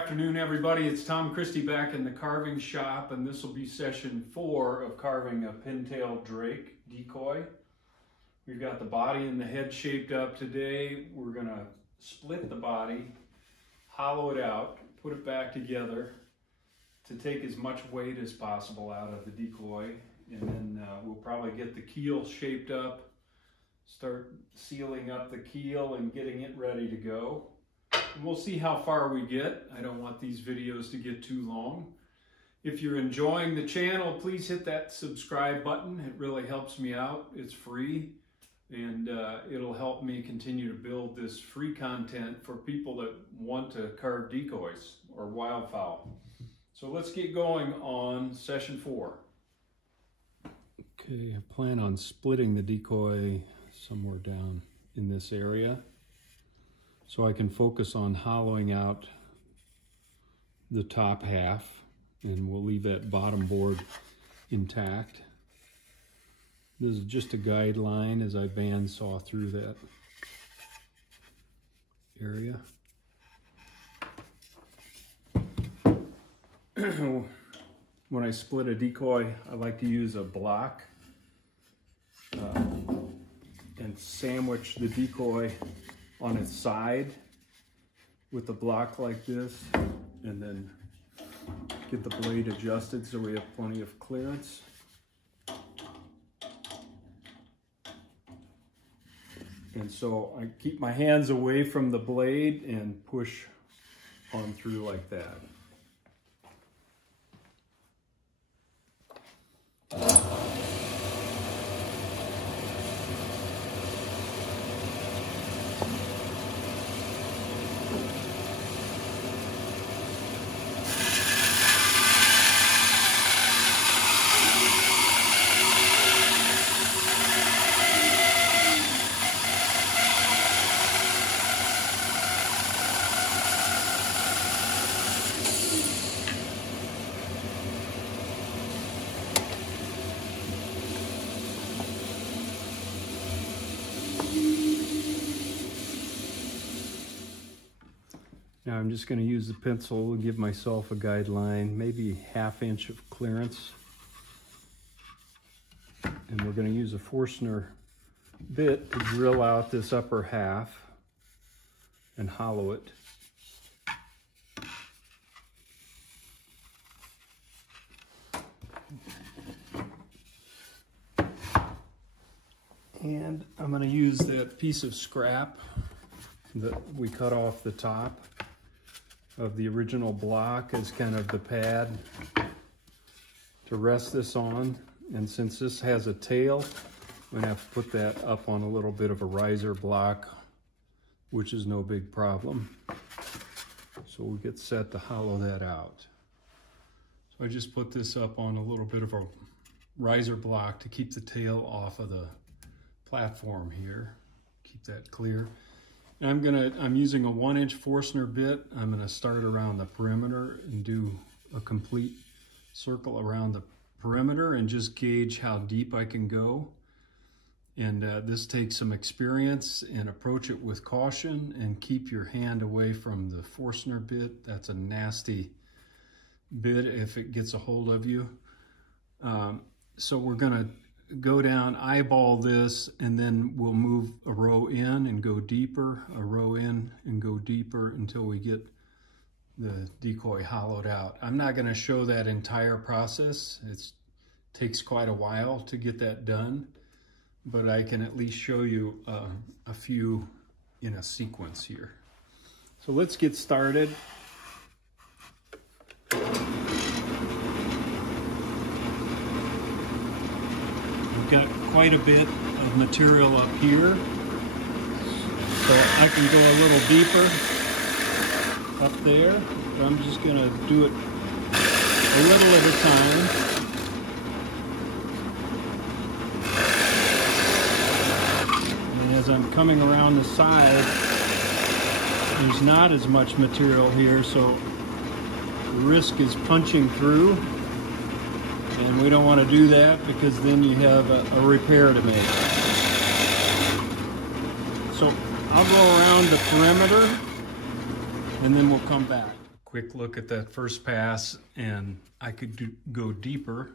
afternoon, everybody. It's Tom Christie back in the carving shop, and this will be session 4 of carving a pintail Drake decoy. We've got the body and the head shaped up today. We're going to split the body, hollow it out, put it back together to take as much weight as possible out of the decoy, and then we'll probably get the keel shaped up, start sealing up the keel and getting it ready to go. And we'll see how far we get. I don't want these videos to get too long. If you're enjoying the channel, please hit that subscribe button. It really helps me out. It's free, and it'll help me continue to build this free content for people that want to carve decoys or wildfowl. So let's get going on session 4. Okay, I plan on splitting the decoy somewhere down in this area, so I can focus on hollowing out the top half, and we'll leave that bottom board intact. This is just a guideline as I bandsaw through that area. When I split a decoy, I like to use a block and sandwich the decoy on its side with the block like this, and then get the blade adjusted so we have plenty of clearance. And so I keep my hands away from the blade and push on through like that. Now I'm just going to use the pencil and give myself a guideline, maybe ½ inch of clearance. And we're going to use a Forstner bit to drill out this upper half and hollow it. And I'm going to use that piece of scrap that we cut off the top of the original block as kind of the pad to rest this on. And since this has a tail, I'm going to have to put that up on a little bit of a riser block, which is no big problem. So we'll get set to hollow that out. So I just put this up on a little bit of a riser block to keep the tail off of the platform here. Keep that clear. I'm using a 1-inch Forstner bit. I'm going to start around the perimeter and do a complete circle around the perimeter and just gauge how deep I can go. And this takes some experience, and approach it with caution and keep your hand away from the Forstner bit. That's a nasty bit if it gets a hold of you. So we're going to go down, eyeball this, and then we'll move a row in and go deeper, a row in and go deeper until we get the decoy hollowed out. I'm not going to show that entire process. It takes quite a while to get that done, but I can at least show you a few in a sequence here. So let's get started. Got quite a bit of material up here, so I can go a little deeper up there, but I'm just going to do it a little at a time. And as I'm coming around the side, there's not as much material here, so the risk is punching through. And we don't want to do that because then you have a repair to make. So I'll go around the perimeter and then we'll come back. quick look at that first pass, and I could go deeper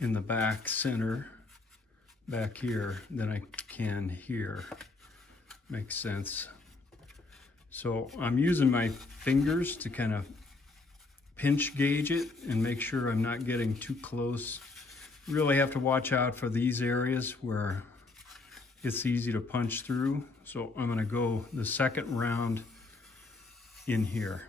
in the back center back here than I can here. Makes sense. So I'm using my fingers to kind of pinch gauge it and make sure I'm not getting too close. Really have to watch out for these areas where it's easy to punch through. So I'm going to go the second round in here.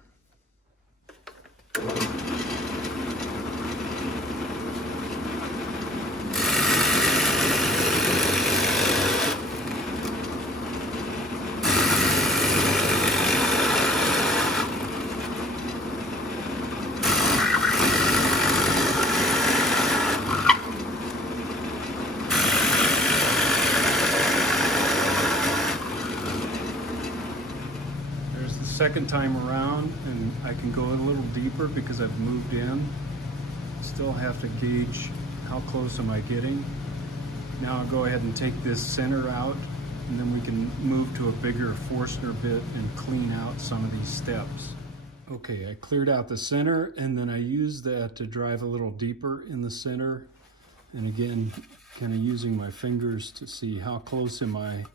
Second time around, and I can go a little deeper because I've moved in. Still have to gauge how close am I getting. Now I'll go ahead and take this center out, and then we can move to a bigger Forstner bit and clean out some of these steps. Okay, I cleared out the center, and then I used that to drive a little deeper in the center. And again, kind of using my fingers to see how close am I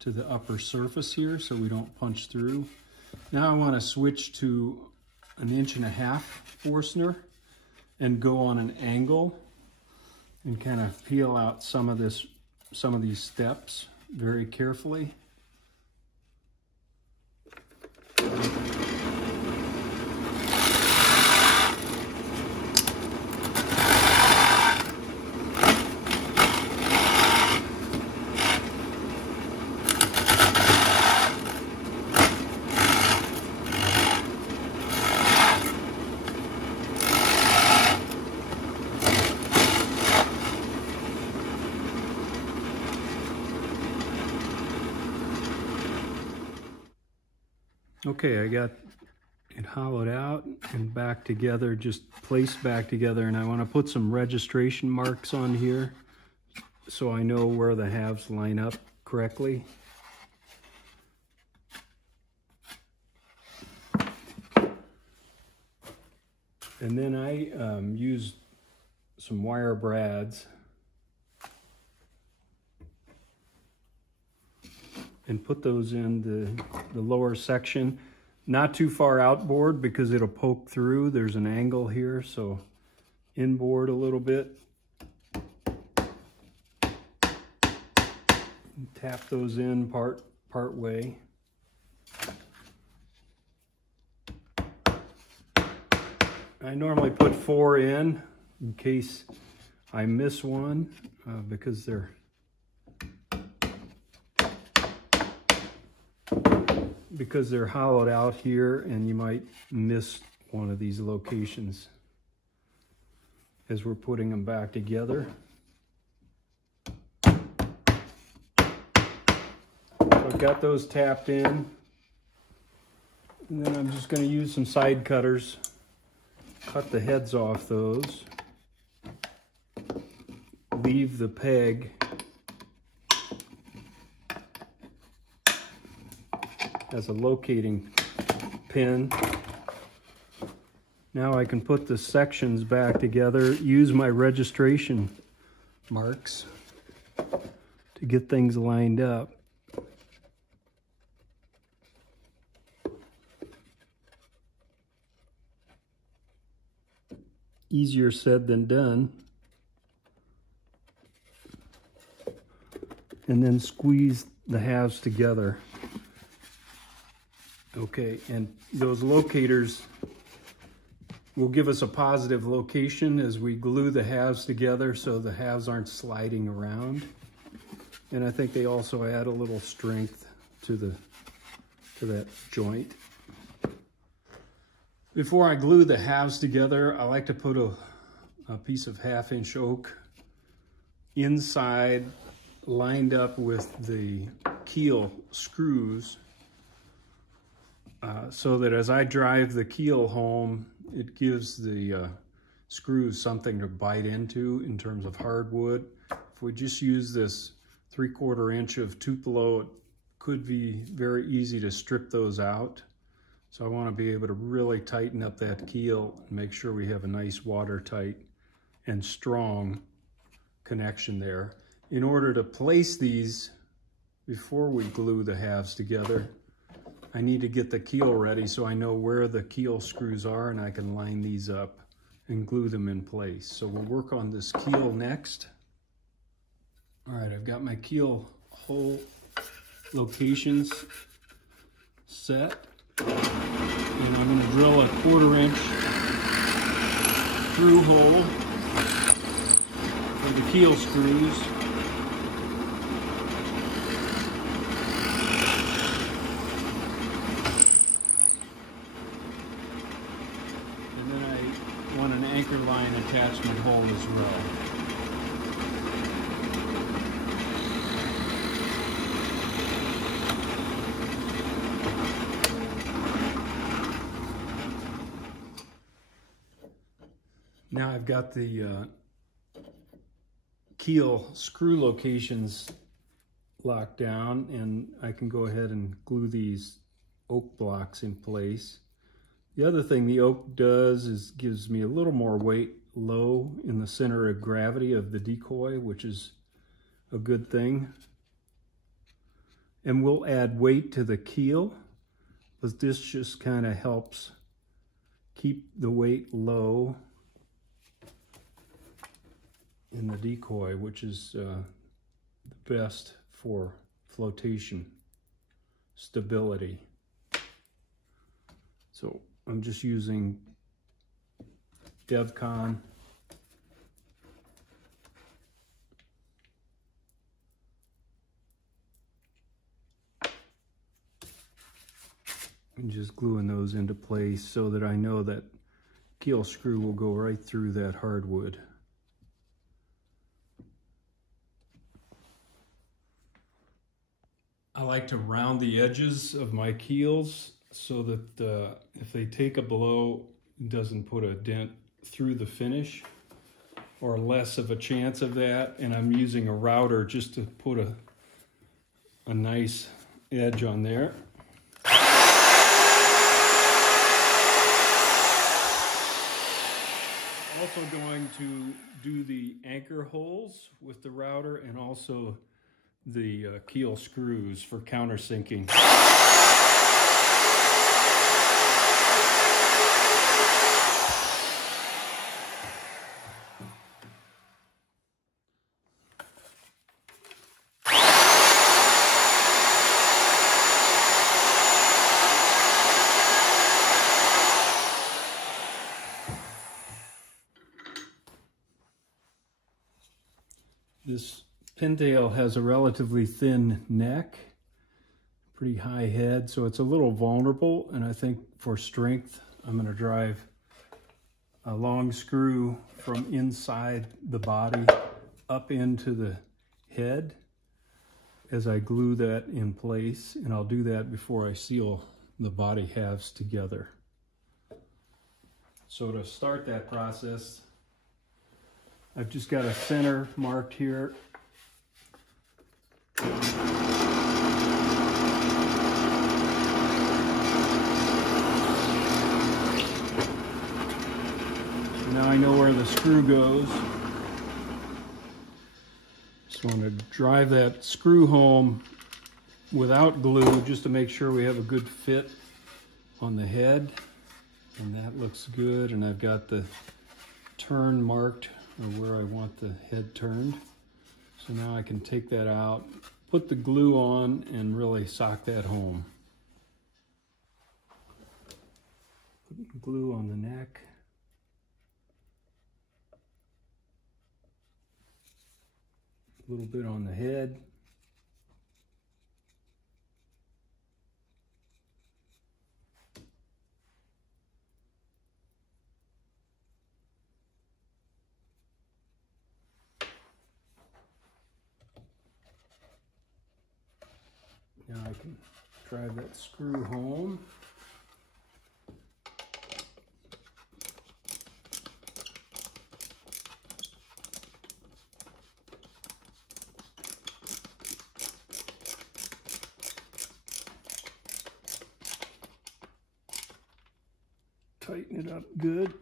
to the upper surface here so we don't punch through. Now I want to switch to 1.5 inch Forstner and go on an angle and kind of peel out some of these steps very carefully. Okay, I got it hollowed out and back together, just placed back together, and I want to put some registration marks on here so I know where the halves line up correctly. And then I used some wire brads and put those in the lower section. Not too far outboard because it'll poke through. There's an angle here, so inboard a little bit. Tap those in part way. I normally put 4 in case I miss one because they're hollowed out here, and you might miss one of these locations as we're putting them back together. So I've got those tapped in, and then I'm just going to use some side cutters, cut the heads off those, leave the peg as a locating pin. Now I can put the sections back together, use my registration marks to get things lined up. Easier said than done. And then squeeze the halves together. Okay, and those locators will give us a positive location as we glue the halves together so the halves aren't sliding around. And I think they also add a little strength to that joint. Before I glue the halves together, I like to put a piece of 1/2 inch oak inside, lined up with the keel screws, so that as I drive the keel home, it gives the screws something to bite into in terms of hardwood. If we just use this 3/4 inch of Tupelo, it could be very easy to strip those out. So I want to be able to really tighten up that keel and make sure we have a nice watertight and strong connection there. In order to place these before we glue the halves together, I need to get the keel ready so I know where the keel screws are and I can line these up and glue them in place. So we'll work on this keel next. All right, I've got my keel hole locations set. And I'm going to drill a 1/4 inch through hole for the keel screws. And then I want an anchor line attachment hole as well. Now I've got the keel screw locations locked down, and I can go ahead and glue these oak blocks in place. The other thing the oak does is gives me a little more weight low in the center of gravity of the Decoy, which is a good thing. And we'll add weight to the keel, but this just kind of helps keep the weight low in the Decoy, which is the best for flotation stability. So I'm just using DevCon and just gluing those into place so that I know that keel screw will go right through that hardwood. I like to round the edges of my keels so that if they take a blow, it doesn't put a dent through the finish, or less of a chance of that. And I'm using a router just to put a nice edge on there. Also going to do the anchor holes with the router and also the keel screws for countersinking. This Pintail has a relatively thin neck, pretty high head, so it's a little vulnerable, and I think for strength, I'm going to drive a long screw from inside the body up into the head as I glue that in place, and I'll do that before I seal the body halves together. So to start that process, I've just got a center marked here. Now I know where the screw goes. Just want to drive that screw home without glue just to make sure we have a good fit on the head. And that looks good. And I've got the turn marked, or where I want the head turned. So now I can take that out, put the glue on, and really sock that home. Put glue on the neck. A little bit on the head. Now I can drive that screw home. tighten it up good.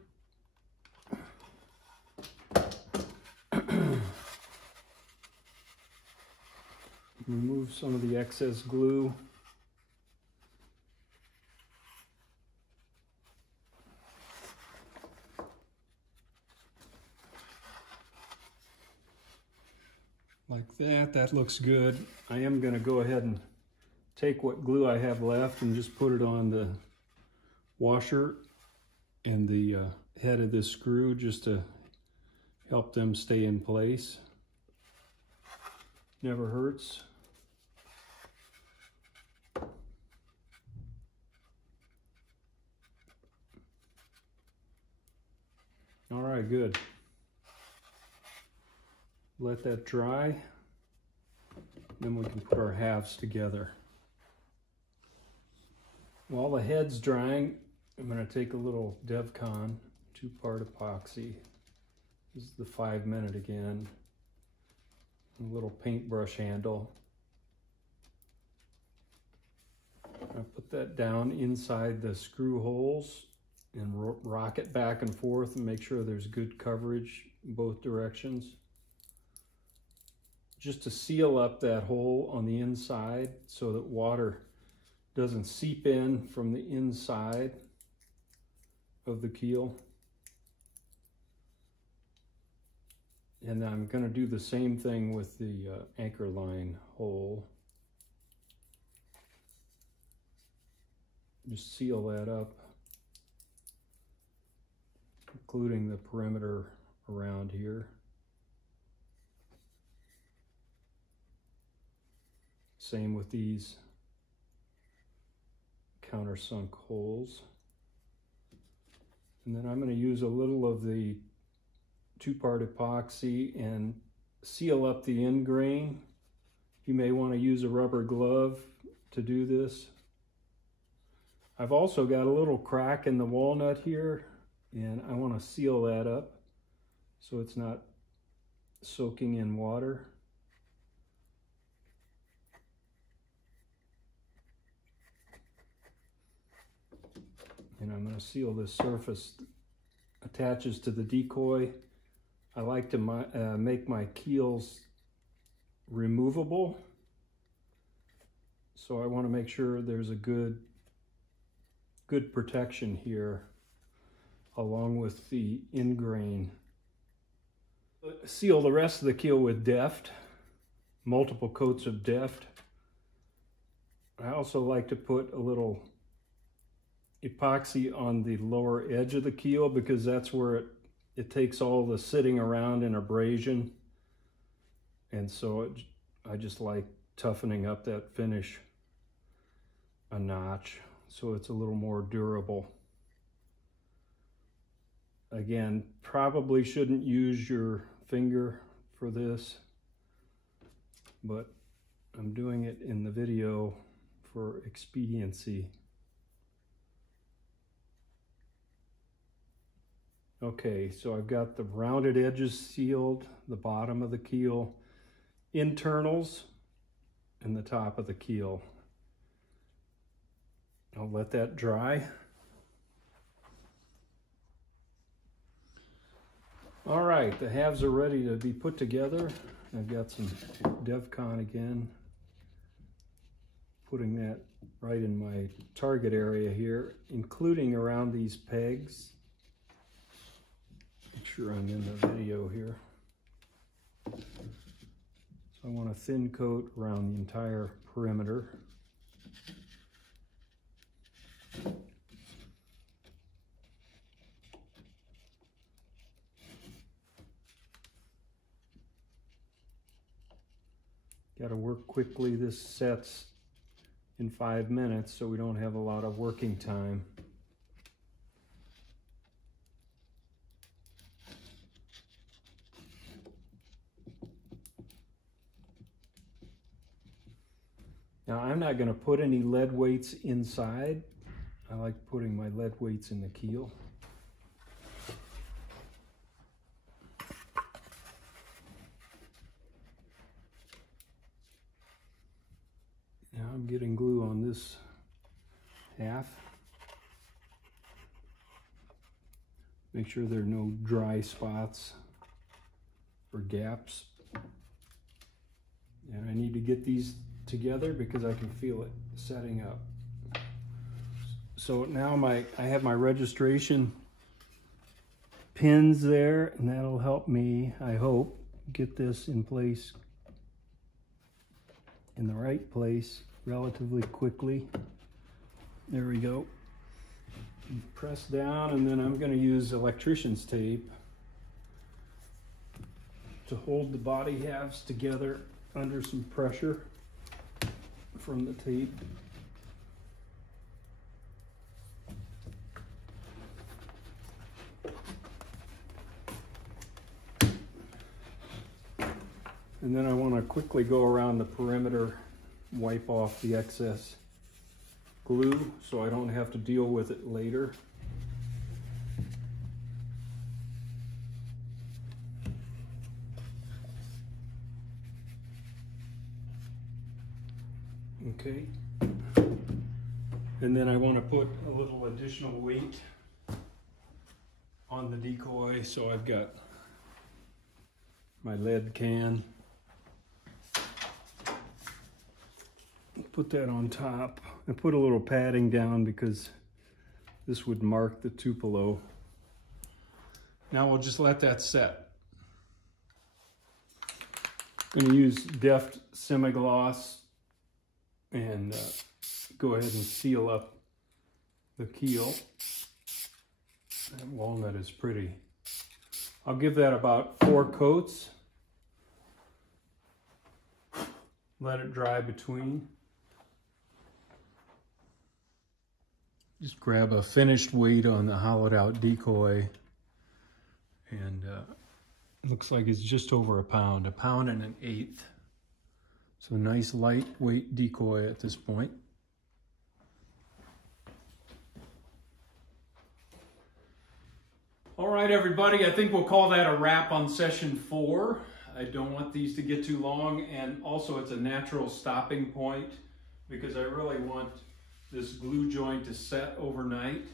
Remove some of the excess glue. Like that, that looks good. I am going to go ahead and take what glue I have left and just put it on the washer and the head of this screw just to help them stay in place. Never hurts. All right, good. Let that dry, then we can put our halves together. While the head's drying, I'm going to take a little Decoy 2-part epoxy. This is the 5-minute again. A little paintbrush handle. I put that down inside the screw holes and rock it back and forth and make sure there's good coverage in both directions. Just to seal up that hole on the inside so that water doesn't seep in from the inside of the keel. And I'm going to do the same thing with the anchor line hole. Just seal that up, including the perimeter around here. Same with these countersunk holes. And then I'm going to use a little of the 2-part epoxy and seal up the end grain. You may want to use a rubber glove to do this. I've also got a little crack in the walnut here, and I want to seal that up so it's not soaking in water. And I'm going to seal this surface that attaches to the Decoy. I like to make my keels removable, so I want to make sure there's a good protection here along with the end grain. Seal the rest of the keel with Deft, multiple coats of Deft. I also like to put a little epoxy on the lower edge of the keel because that's where it takes all the sitting around and abrasion. And so I just like toughening up that finish a notch so it's a little more durable. Again, probably shouldn't use your finger for this, but I'm doing it in the video for expediency. Okay, so I've got the rounded edges sealed, the bottom of the keel, internals, and the top of the keel. I'll let that dry. All right, the halves are ready to be put together. I've got some Decoy again, putting that right in my target area here, including around these pegs. Make sure I'm in the video here. So I want a thin coat around the entire perimeter. Got to work quickly. This sets in 5 minutes, so we don't have a lot of working time. Now I'm not going to put any lead weights inside. I like putting my lead weights in the keel. Now I'm getting glue on this half. Make sure there are no dry spots or gaps. And I need to get these together because I can feel it setting up. So now I have my registration pins there, and that'll help me, I hope, get this in place, in the right place relatively quickly. There we go. Press down, and then I'm going to use electrician's tape to hold the body halves together under some pressure from the tape. And then I want to quickly go around the perimeter, wipe off the excess glue so I don't have to deal with it later. Okay. And then I want to put a little additional weight on the decoy, so I've got my lead can. Put that on top. I put a little padding down because this would mark the Tupelo. Now we'll just let that set. I'm going to use Deft semi-gloss and go ahead and seal up the keel. That walnut is pretty. I'll give that about 4 coats. Let it dry between. Just grab a finished weight on the hollowed out decoy, and looks like it's just over a pound 1.125 pounds. So nice lightweight decoy at this point. All right, everybody, I think we'll call that a wrap on session 4. I don't want these to get too long, and also it's a natural stopping point because I really want this glue joint to set overnight.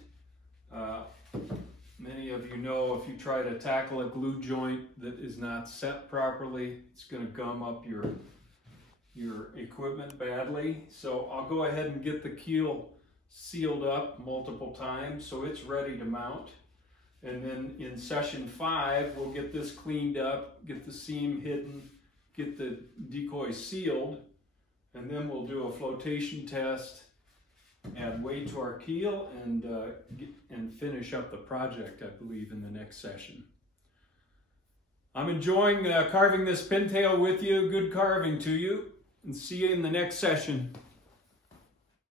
Many of you know if you try to tackle a glue joint that is not set properly, it's going to gum up your equipment badly. So I'll go ahead and get the keel sealed up multiple times so it's ready to mount. And then in session 5, we'll get this cleaned up, get the seam hidden, get the decoy sealed, and then we'll do a flotation test, add weight to our keel, and finish up the project, I believe, in the next session. I'm enjoying carving this pintail with you. Good carving to you, and see you in the next session.